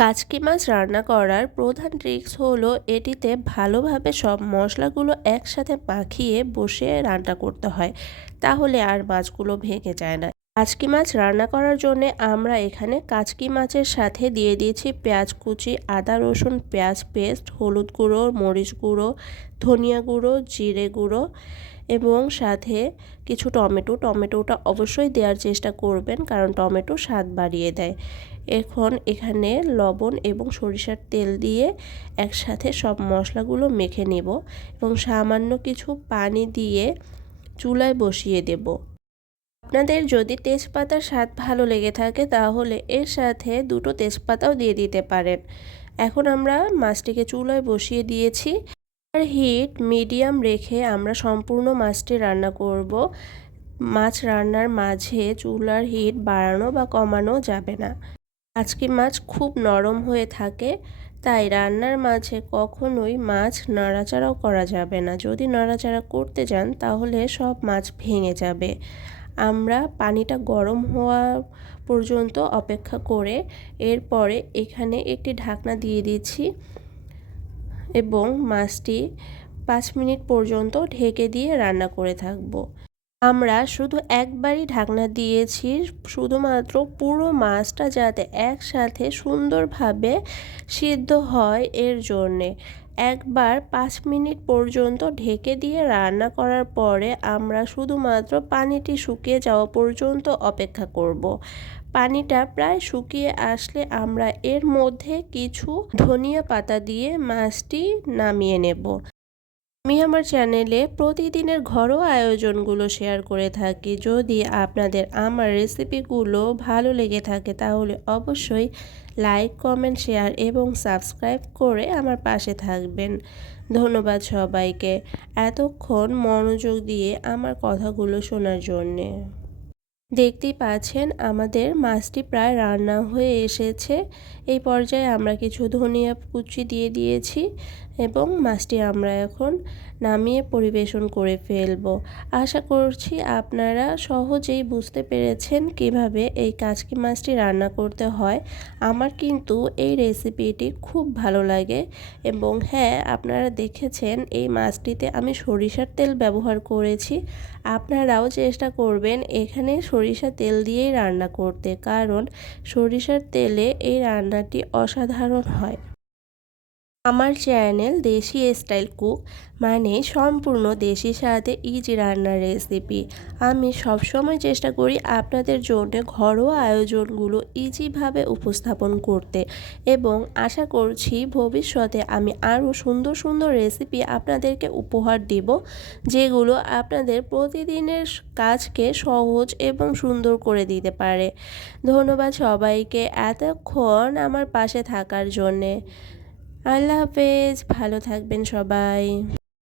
কাচকি মাছ রান্না করার প্রধান ট্রিক্স হলো এটিতে ভালোভাবে সব মশলাগুলো একসাথে মাখিয়ে বসিয়ে রান্না করতে হয়, তাহলে আর মাছগুলো ভেঙে যায় না। কাচকি মাছ রান্না করার জন্য আমরা এখানে কাচকি মাছের সাথে দিয়ে দিয়েছি পেঁয়াজ কুচি, আদা রসুন পেঁয়াজ পেস্ট, হলুদ গুঁড়ো, মরিচ গুঁড়ো, ধনিয়া গুঁড়ো, জিরে গুঁড়ো এবং সাথে কিছু টমেটোটা অবশ্যই দেওয়ার চেষ্টা করবেন, কারণ টমেটো স্বাদ বাড়িয়ে দেয়। এখন এখানে লবণ এবং সরিষার তেল দিয়ে একসাথে সব মশলাগুলো মেখে নেব এবং সামান্য কিছু পানি দিয়ে চুলায় বসিয়ে দেব। আপনাদের যদি তেজপাতার স্বাদ ভালো লেগে থাকে তাহলে এর সাথে দুটো তেজপাতাও দিয়ে দিতে পারেন। এখন আমরা মাছটিকে চুলায় বসিয়ে দিয়েছি। আর হিট মিডিয়াম রেখে আমরা সম্পূর্ণ মাছটি রান্না করব। মাছ রান্নার মাঝে চুলার হিট বাড়ানো বা কমানো যাবে না। কাচকি মাছ খুব নরম হয়ে থাকে, তাই রান্নার মাঝে কখনোই মাছ নাড়াচাড়াও করা যাবে না। যদি নাড়াচাড়া করতে যান তাহলে সব মাছ ভেঙে যাবে। আমরা পানিটা গরম হওয়া পর্যন্ত অপেক্ষা করে এরপরে এখানে একটি ঢাকনা দিয়ে দিচ্ছি এবং মাছটি 5 মিনিট পর্যন্ত ঢেকে দিয়ে রান্না করে থাকব। আমরা শুধু একবারই ঢাকনা দিয়েছি, শুধুমাত্র পুরো মাছটা যাতে একসাথে সুন্দরভাবে সিদ্ধ হয় এর জন্যে। একবার 5 মিনিট পর্যন্ত ঢেকে দিয়ে রান্না করার পরে আমরা শুধুমাত্র পানিটি শুকিয়ে যাওয়া পর্যন্ত অপেক্ষা করব। পানিটা প্রায় শুকিয়ে আসলে আমরা এর মধ্যে কিছু ধনিয়া পাতা দিয়ে মাছটি নামিয়ে নেব। আমি আমার চ্যানেলে প্রতিদিনের ঘরোয়া আয়োজনগুলো শেয়ার করে থাকি। যদি আপনাদের আমার রেসিপিগুলো ভালো লেগে থাকে তাহলে অবশ্যই লাইক, কমেন্ট, শেয়ার এবং সাবস্ক্রাইব করে আমার পাশে থাকবেন। ধন্যবাদ সবাইকে এতক্ষণ মনোযোগ দিয়ে আমার কথাগুলো শোনার জন্যে। দেখতেই পাচ্ছেন আমাদের মাছটি প্রায় রান্না হয়ে এসেছে। এই পর্যায়ে আমরা কিছু ধনিয়া কুচি দিয়ে দিয়েছি এবং মাছটি আমরা এখন নামিয়ে পরিবেশন করে ফেলব। আশা করছি আপনারা সহজেই বুঝতে পেরেছেন কিভাবে এই কাচকি মাছটি রান্না করতে হয়। আমার কিন্তু এই রেসিপিটি খুব ভালো লাগে এবং হ্যাঁ, আপনারা দেখেছেন এই মাছটিতে আমি সরিষার তেল ব্যবহার করেছি। আপনারাও চেষ্টা করবেন এখানে সরিষার তেল দিয়েই রান্না করতে, কারণ সরিষার তেলে এই রান্নাটি অসাধারণ হয়। আমার চ্যানেল দেশি স্টাইল কুক, মানে সম্পূর্ণ দেশি স্বাদে ইজি রান্নার রেসিপি। আমি সবসময় চেষ্টা করি আপনাদের জন্য ঘরোয়া আয়োজনগুলো ইজিভাবে উপস্থাপন করতে এবং আশা করছি ভবিষ্যতে আমি আরও সুন্দর সুন্দর রেসিপি আপনাদেরকে উপহার দিব, যেগুলো আপনাদের প্রতিদিনের কাজকে সহজ এবং সুন্দর করে দিতে পারে। ধন্যবাদ সবাইকে এতক্ষণ আমার পাশে থাকার জন্যে। আল্লাহ হাফেজ, ভালো থাকবেন সবাই।